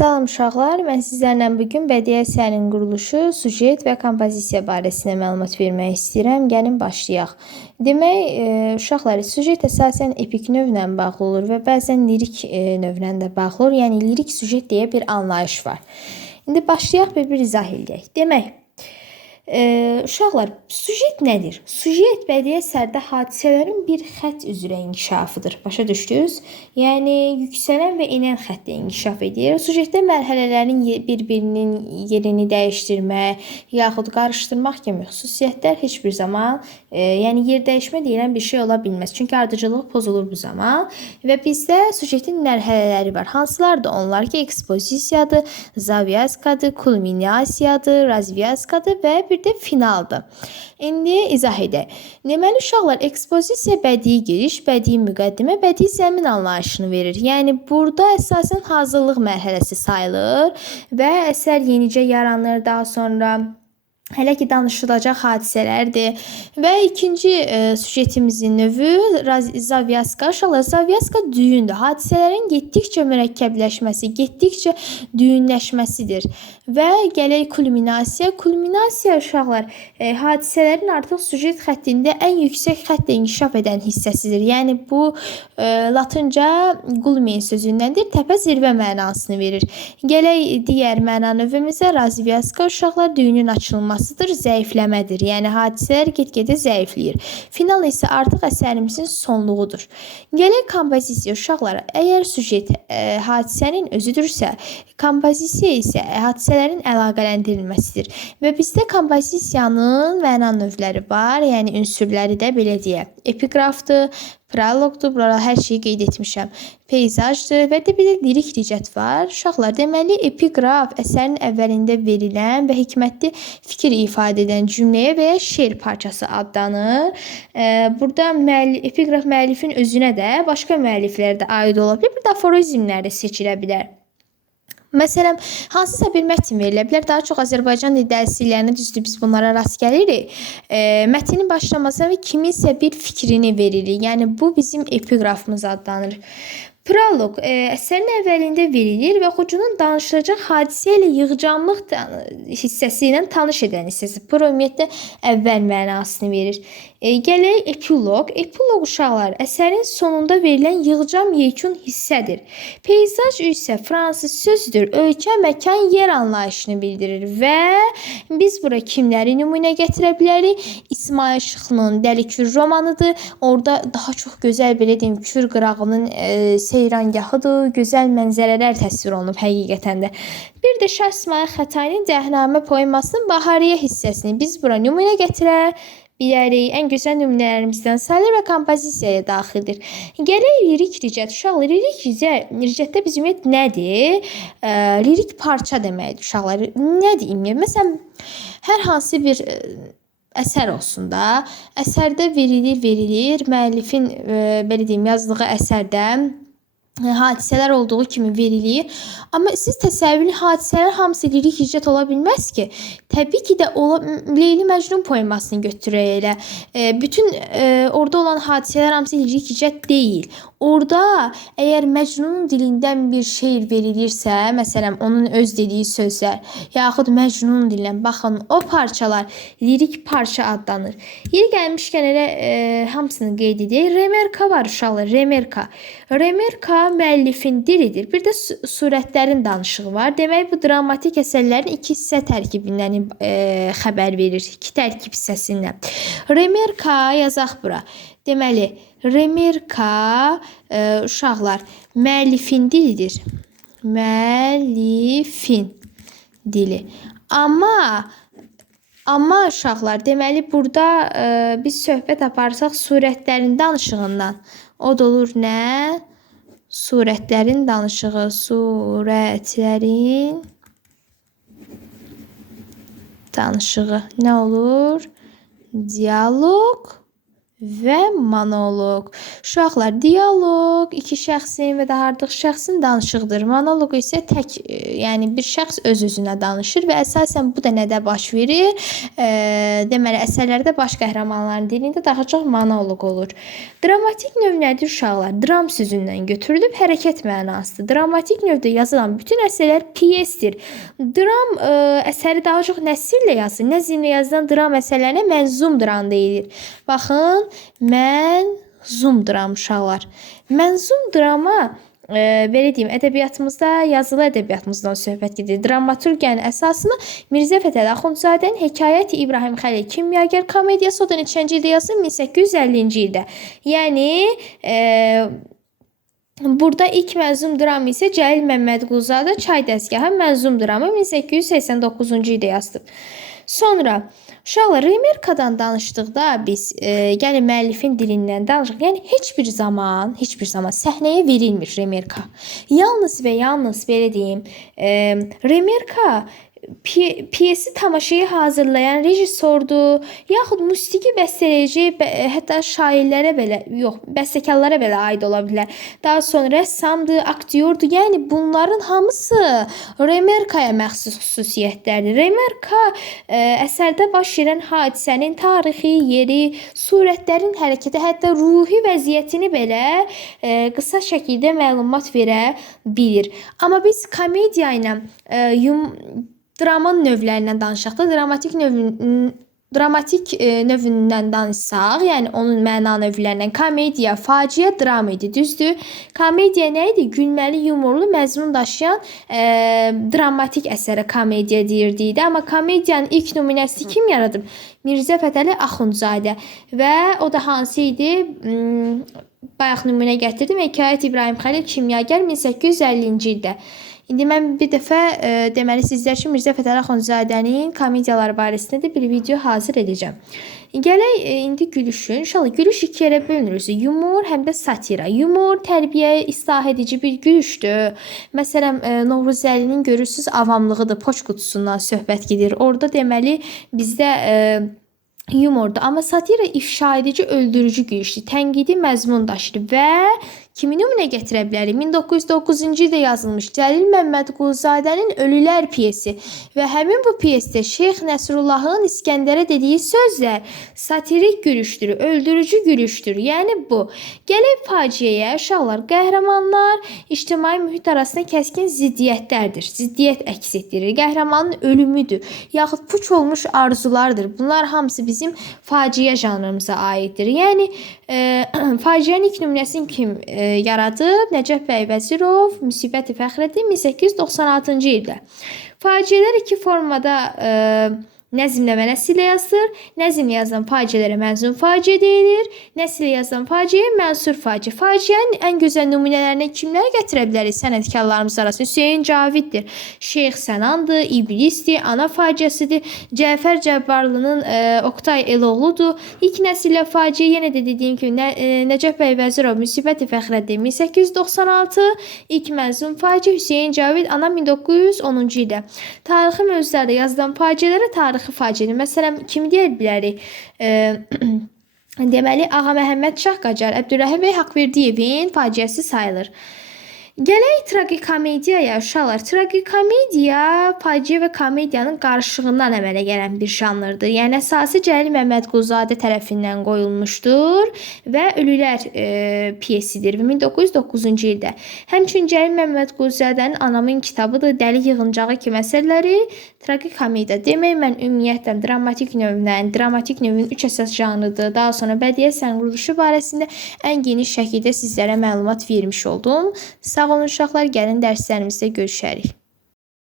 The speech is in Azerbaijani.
Salam uşaqlar, mən sizlərlə bugün bədii əsərin quruluşu, sujet və kompozisiya barəsində məlumat vermək istəyirəm. Gəlin başlayaq. Demək, uşaqlar, sujet əsasən epik növlə bağlı olur və bəzən lirik növlə də bağlı olur. Yəni lirik sujet deyə bir anlayış var. İndi başlayaq və bir izah edək. Demək, uşaqlar, sujet nədir? Sujet bədii əsərdə hadisələrin bir xətt üzrə inkişafıdır. Başa düşdünüz? Yəni yüksələn və enən xəttdə inkişaf edir. Sujetdə mərhələlərin bir-birinin yerini dəyişdirmək, yaxud qarışdırmaq kimi xüsusiyyətlər heç bir zaman, yəni yer dəyişmə deyilən bir şey ola bilməz. Çünki ardıcıllıq pozulur bu zaman və bizdə sujetin mərhələləri var. Hansılardır onlar ki, ekspozisiyadır, zavyaskadır, kulminasiyadır, razvyaskadır və bir də finaldır. İndi izah edək. Deməli, uşaqlar, ekspozisiya bədii giriş, bədii müqəddimə, bədii zəmin anlayışını verir. Yəni, burada əsasən hazırlıq mərhələsi sayılır və əsər yenicə yaranır, daha sonra hələ ki danışılacaq hadisələrdir. Və ikinci sujetimizin növü zavyaska. Uşaqlar, zavyaska düyündür. Hadisələrin getdikcə mürəkkəbləşməsi, getdikcə düyünləşməsidir. Və gələk kulminasiya. Kulminasiya uşaqlar, hadisələrin artıq sujet xəttində ən yüksək xəttlə inkişaf edən hissəsidir. Yəni bu latınca kulmin sözündəndir. Təpə zirvə mənasını verir. Gələk digər məna növümüzə razvyaska. Uşaqlar, düyünün açılması zəifləmədir. Yəni hadisələr get-gedə zəifləyir. Final isə artıq əsərimizin sonluğudur. Gələk kompozisiya uşaqlar, əgər sujet hadisənin özüdürsə, kompozisiya isə hadisələrin əlaqələndirilməsidir. Və bizdə kompozisiyanın məna növləri var, yəni ünsürləri də belə deyək. Epiqrafdır, proloqdur, burada hər şeyi qeyd etmişəm. Peyzajdır və də bir də lirik ricət var. Uşaqlar, deməli, epiqraf əsərin əvvəlində verilən və hikmətli fikir ifadə edən cümləyə və ya şeir parçası adlanır. Burada epiqraf müəllifin özünə də, başqa müəlliflərə də aid ola bilər. Bir də aforizmlər də seçilə bilər. Məsələn, hansısa bir mətn verilə bilər. Daha çox Azərbaycan dili dərsliklərində düzdür, biz bunlara rast gəlirik. Mətnin başlamasına və kiminsə bir fikrini veririk. Yəni, bu bizim epiqrafımız adlanır. Proloq əsərin əvvəlində verilir və oxucunun danışılacaq hadisə ilə yığcamlıq hissəsi ilə tanış edən hissəsi. Bu, ümumiyyətlə, əvvəl mənasını verir. Gələk epiloq. Epiloq uşaqlar əsərin sonunda verilən yığcam yekun hissədir. Peyzaj isə fransız sözdür. Ölkə, məkan, yer anlayışını bildirir və biz bura kimləri nümunə gətirə bilərik? İsmail Şıxlının Dəli Kür romanıdır. Orada daha çox gözəl, belə deyim, Kür qırağının seyrangahıdır. Gözəl mənzərələr təsvir olunub həqiqətən də. Bir də Şah İsmail Xətainin Dəhnamə poemasının Bahariyə hissəsini biz bura nümunə gətirə bilərik. Ən gözəl nümunələrimizdən sayılır və kompozisiyaya daxildir. Gələk lirik ricət. Uşaqlar, lirik ricətdə bizim nədir? Lirik parça deməkdir uşaqlar. Nədir? Məsələn, hər hansı bir əsər olsun da, əsərdə verilir, müəllifin belə deyim, yazdığı əsərdə hadisələr olduğu kimi verilir. Amma siz təsəvvürlü hadisələr hamısı lirik ricət ola bilməz ki. Təbii ki də Leyli Məcnun poemasını götürək elə. Bütün orada olan hadisələr hamısı lirik ricət deyil. Orada əgər Məcnunun dilindən bir şeir verilirsə, məsələn, onun öz dediyi sözlər, yaxud Məcnunun dilindən, baxın, o parçalar lirik parça adlanır. Yeri gəlmişkən elə hamısını qeyd edək. Remerka var uşaqlar, remerka. Remerka müəllifin dilidir. Bir də surətlərin danışığı var. Demək, bu dramatik əsərlərin iki hissə tərkibindən xəbər verir. İki tərkib hissəsindən. Remerka yazaq bura. Deməli, remerka uşaqlar müəllifin dilidir. Müəllifin dili. Amma uşaqlar, deməli, burada biz söhbət aparsaq surətlərin danışığından. O da olur nə? Surətlərin danışığı. Surətlərin danışığı nə olur? Dialoq və monoloq. Uşaqlar, dialoq iki şəxsin və daha artıq şəxsin danışığıdır. Monoloq isə tək, yəni bir şəxs öz-özünə danışır və əsasən bu da nədə baş verir? Deməli, əsərlərdə baş qəhrəmanların dilində daha çox monoloq olur. Dramatik növ nədir uşaqlar? Dram sözündən götürülüb hərəkət mənasıdır. Dramatik növdə yazılan bütün əsərlər pyesdir. Dram əsəri daha çox nəsrlə yazılır. Nəzmlə yazılan dram əsərlərinə mənzum dram deyilir. Baxın, mənzum dram uşaqlar. Mənzum drama belə deyim, ədəbiyyatımızda, yazılı ədəbiyyatımızdan söhbət gedir. Dramaturgiyanın əsasını Mirzə Fətəli Axundzadə Hekayət İbrahim Xəlil Kimyagər komediyası o da neçənci ildə yazılıb? 1850-ci ildə. Yəni burada ilk mənzum dramı isə Cəlil Məmmədquluzadə Çay dəzgahı mənzum dramı 1889-cu ildə yazılıb. Sonra uşaqlar, remarkadan danışdıqda biz gəlin müəllifin dilindən danışaq. Yəni heç bir zaman səhnəyə verilmir remarka. Yalnız və yalnız belə deyim, remarka piyesi tamaşaya hazırlayan rejissordur, yaxud musiqi bəstələyici, hətta şairlərə belə, bəstəkarlara belə aid ola bilər. Daha sonra rəssamdır, aktyordur. Yəni bunların hamısı remarkaya məxsus xüsusiyyətlərdir. Remarka əsərdə baş verən hadisənin tarixi, yeri, surətlərin hərəkəti, hətta ruhi vəziyyətini belə qısa şəkildə məlumat verə bilir. Amma biz komediya ilə dramın növlərindən danışaq da, dramatik növündən danışsaq, yəni onun məna növlərindən komediya, faciə, dram idi, düzdür? Komediya nə idi? Gülməli, yumorlu məzmun daşıyan dramatik əsərə komediya deyirdik. Amma komediyanın ilk nümunəsini kim yaradıb? Mirzə Fətəli Axundzadə və o da hansı idi? Bayaq nümunə gətirdim. Hekayət İbrahim Xəlil Kimyagər 1850-ci ildə. İndi mən bir dəfə deməli sizlər üçün Mirzə Fətəli Axundzadənin komediyaları barəsində də bir video hazır edəcəm. Gələk indi gülüşün. İnşallah gülüş iki yerə bölünür. Yumor həm də satira. Yumor tərbiyəyə islah edici bir gülüşdür. Məsələn, Novruzəlinin görürsüz avamlığıdır, poçt qutusundan söhbət gedir. Orada deməli bizdə yumordur. Amma satira ifşa edici, öldürücü gülüşdür. Tənqidi məzmun daşıyır və kimi nümunə gətirə bilərik? 1909-cu ildə yazılmış Cəlil Məmmədquluzadənin Ölülər piyesi və həmin bu piyesdə Şeyx Nəsrullahın İskəndərə dediyi sözlər satirik gülüşdür, öldürücü gülüşdür. Yəni bu. Gələk faciəyə, uşaqlar, qəhrəmanlar ictimai mühit arasında kəskin ziddiyyətlərdir. Ziddiyyət əks etdirir. Qəhrəmanın ölümüdür, yaxud puç olmuş arzulardır. Bunlar hamısı bizim faciə janrımıza aiddir. Yəni faciənin ilk nümunəsini kim yaradıb? Nəcəf bəy Vəzirov, Müsibət-i Fəxrəddin 1896-cı ildə. Faciələr iki formada nəzmlə və nəsrlə yazılır. Nəzmlə yazılan faciələrə mənzum faciə deyilir. Nəsrlə yazılan faciəyə mənsur faciə. Faciənin ən gözəl nümunələrinə kimləri gətirə bilərik sənətkarlarımız arasında? Hüseyn Caviddir, Şeyx Sənandır, İblisdir, Ana faciəsidir, Cəfər Cəbbarlının Oqtay Eloğludur. İlk nəsrlə faciə yenə də dediyim kimi Nəcəf bəy Vəzirov, Müsibət-i Fəxrəddin 1896, ilk mənzum faciə Hüseyn Cavid, Ana 1910-cu ildə. Tarixi mövzularda yazılan faciələrə tarixi faciədir. Məsələn, kimi deyə bilərik? Deməli, Ağa Məhəmməd Şah Qacar, Əbdülrəhim bəy Haqverdiyevin faciəsi sayılır. Gələk tragikomediyaya, uşaqlar. Tragikomediya faciə və komediyanın qarışığından əmələ gələn bir janrdır. Yəni əsası Cəlil Məmmədquluzadə tərəfindən qoyulmuşdur və Ölülər piyesidir 1909-cu ildə. Həmçinin Cəlil Məmmədquluzadənin Anamın kitabıdır, Dəli yığıncağı kimi əsərləri tragikomediya. Demək, mən ümumiyyətlə dramatik növün 3 əsas janrıdır. Daha sonra bədii əsərin quruluşu barəsində ən geniş şəkildə sizlərə məlumat vermiş oldum. Sağ olun uşaqlar, gəlin dərslərimizdə görüşərik.